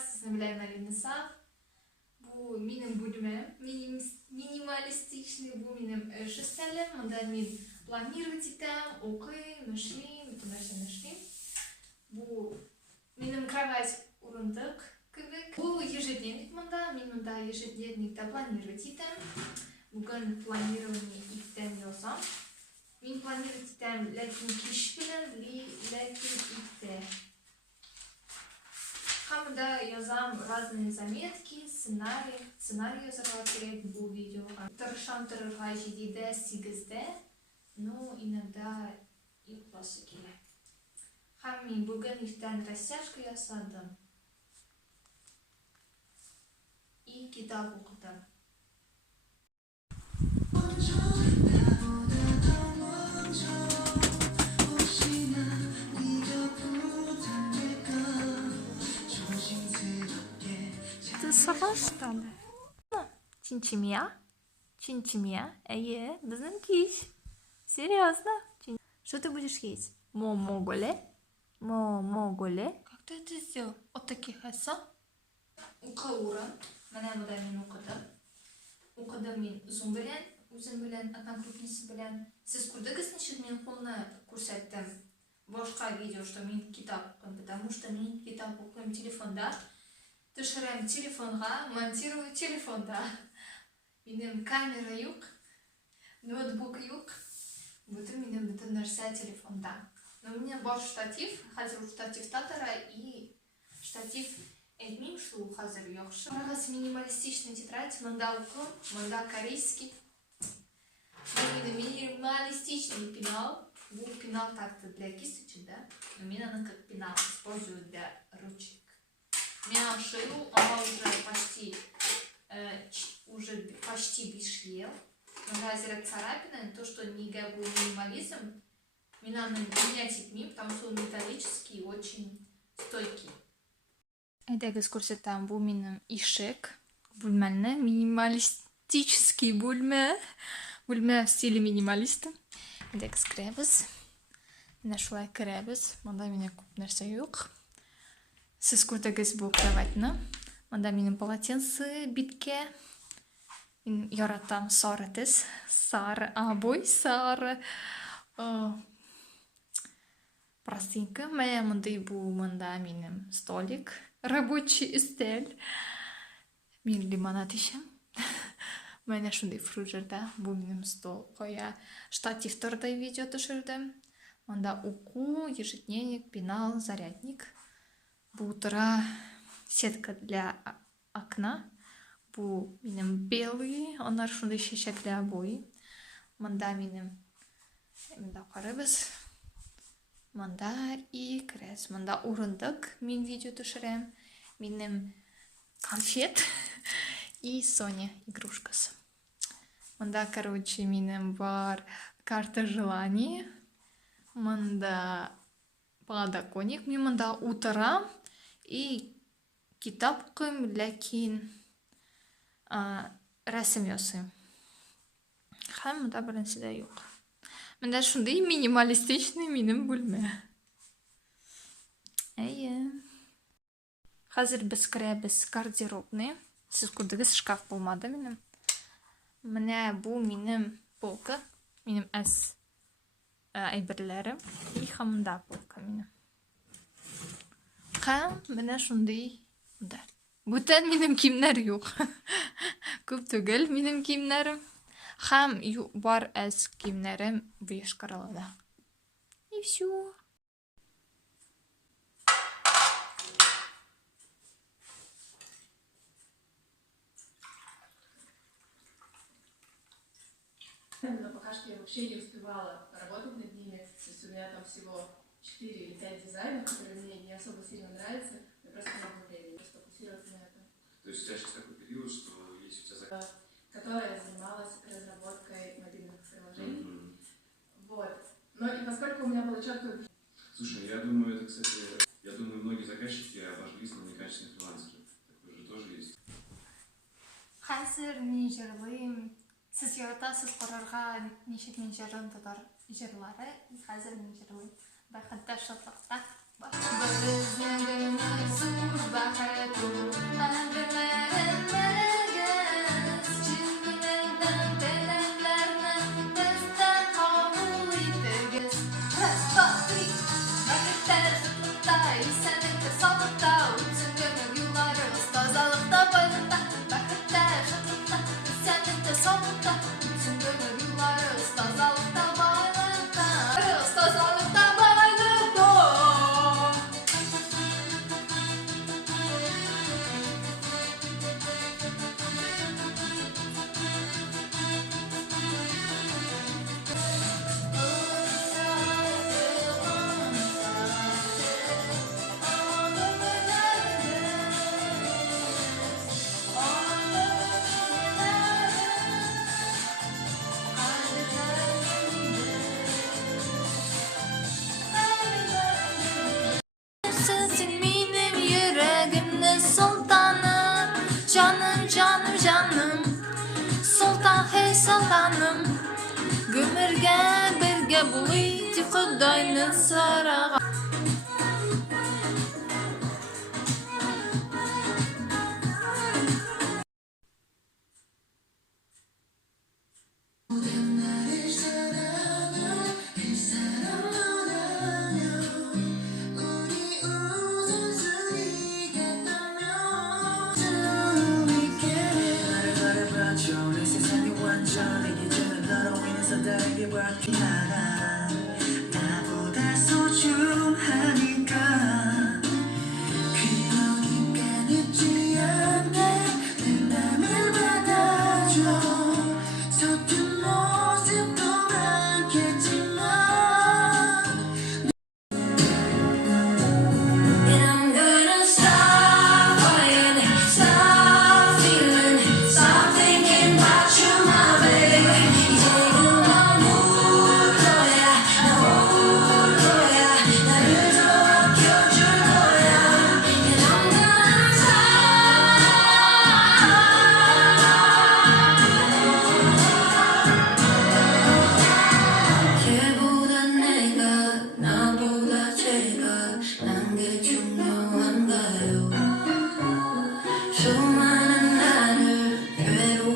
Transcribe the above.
Sizin bilen Alina. Bu benim bölümüm. Минималистичный bu benim шестелем. Мында мен планировать етем, оқыйм, эшлейм, bütün нәрсені эшлейм. Bu benim кровать урындык кебек. Bu ежедневник мында. Мен мында ежедневникте планировать етем. Бүгін планирование иттен язам. Мен планировать етем, ләкин кеш белән, ләкин итте. Хамда язам разные заметки, сценарий язарга керек бу видеога. Тырышам торырга 7-дә, 8-дә, но иногда йокласы килә. Һәм мин бүген иртән растяжка ясадым. И китап укыдым. Ты сафа, что ли? Чинчимия? Чинчимия? Біздің киш. Серьезно? Что ты будешь есть? Момоголе? Момоголе? Как ты это сделал? Вот таких эсса? Укауран. Менә монда мин укыдым. Укыдым мин үзем белән, одногруппница белән. Сез күрдегез, ничек мин кулны күрсәттем? Башка видео, что мин китап укыйм, потому что мин китап укыйм телефонда. Төшерәм телефонга, монтирую телефонда. Минем камера юк, ноутбук юк. Бүтін минем бүтін нәрсә телефонда. Но у меня бар штатив, хәзер штативта тора и штатив әйтмим, что хәзер яхшы. Раз минималистичный тетрадь, мында укым, мында корейский. Минималистичный пенал. Бу пенал так-то для кисточек, да? Но меня она как пенал использую для ручек. Я шию, она уже почти бешьел. Но разряд царапины, то, что не был минимализм, мне надо менять этим, потому что он металлический и очень стойкий. Эдегіз көрсетем, бұл менің ишек, бөлмәлі, минималистический бөлмә в стиле минималиста. Эдегіз кіребіз, менә шулай кіребіз, мында менә көп нәрсе юк. Сіз көрдегіз бұл кроватьны, мында менің полотенце битке. Мен яратам сары тез, сары обой, сары простынка. Менә мындай бұл мында менің столик, рабочий стель. Мен лимонад ішем. Менә шундай фружерда, бұл менің стол қоя. Штативтордай видео төшердім. Мында уку, ежедневник, пенал, зарядник. Бұл тұра сетка для окна. Бұл менің белый, onlar шундай шешек для обои. Мында менің қарыбыз. Мында и крес. Мында урындык, мен видео төшерем. Менің конфет и Соня игрушкасы. Мында, короче, менің бар карта желаний. Мында подоконник. Мен мында утырам и китап укыйм, ләкин рәсем ясыйм. Һәм мында беренсе дә юк. Мында шундай минималистичный минем бүлмә. Хәзер без керәбез гардеробный. Сез күрдегез, шкаф булмады минем. Менә бу минем полка, минем әйберләрем. И мында полка минем. Һәм менә шундай мында. Бүтән минем киемнәр юк. Күп түгел минем киемнәрем. Һәм бар киемнәрем Йошкар-Олада. И всё. Но пока что я вообще не успевала работать над ними. То есть у меня там всего 4 или 5 дизайнов, которые мне не особо сильно нравятся. Я просто не могу времени сфокусироваться на этом. То есть у тебя сейчас такой период, что есть у тебя заказ? Которая занималась разработкой мобильных приложений. Вот. Но и поскольку у меня было четкое... Слушай, я думаю, это, кстати, многие заказчики обожглись на некачественных фрилансеров. Такое же тоже есть. Хәзер мин җырлыйм. Сез яратасыз карарга ничек мин җырын тотар җырлары. Хәзер мин җырлыйм. Бәхеттә шатлыкта. Бәхет болить Ходай не сарага. 내 세상이 완전히 이제는 너로 인해서 다르게 바뀌 않아 나보다 소중하니까 그러니까 늦지 않게 내 맘을 받아줘 서툰 모습도 많겠지만 And I'm gonna stop fighting, stop feeling, stop thinking about you, my baby. 이제 그만 울 거야, 나 울 거야, 나를 더 아껴줄 거야. And I'm gonna stop. 걔보다 내가, 나보다 제가, 난 게 중요한가요?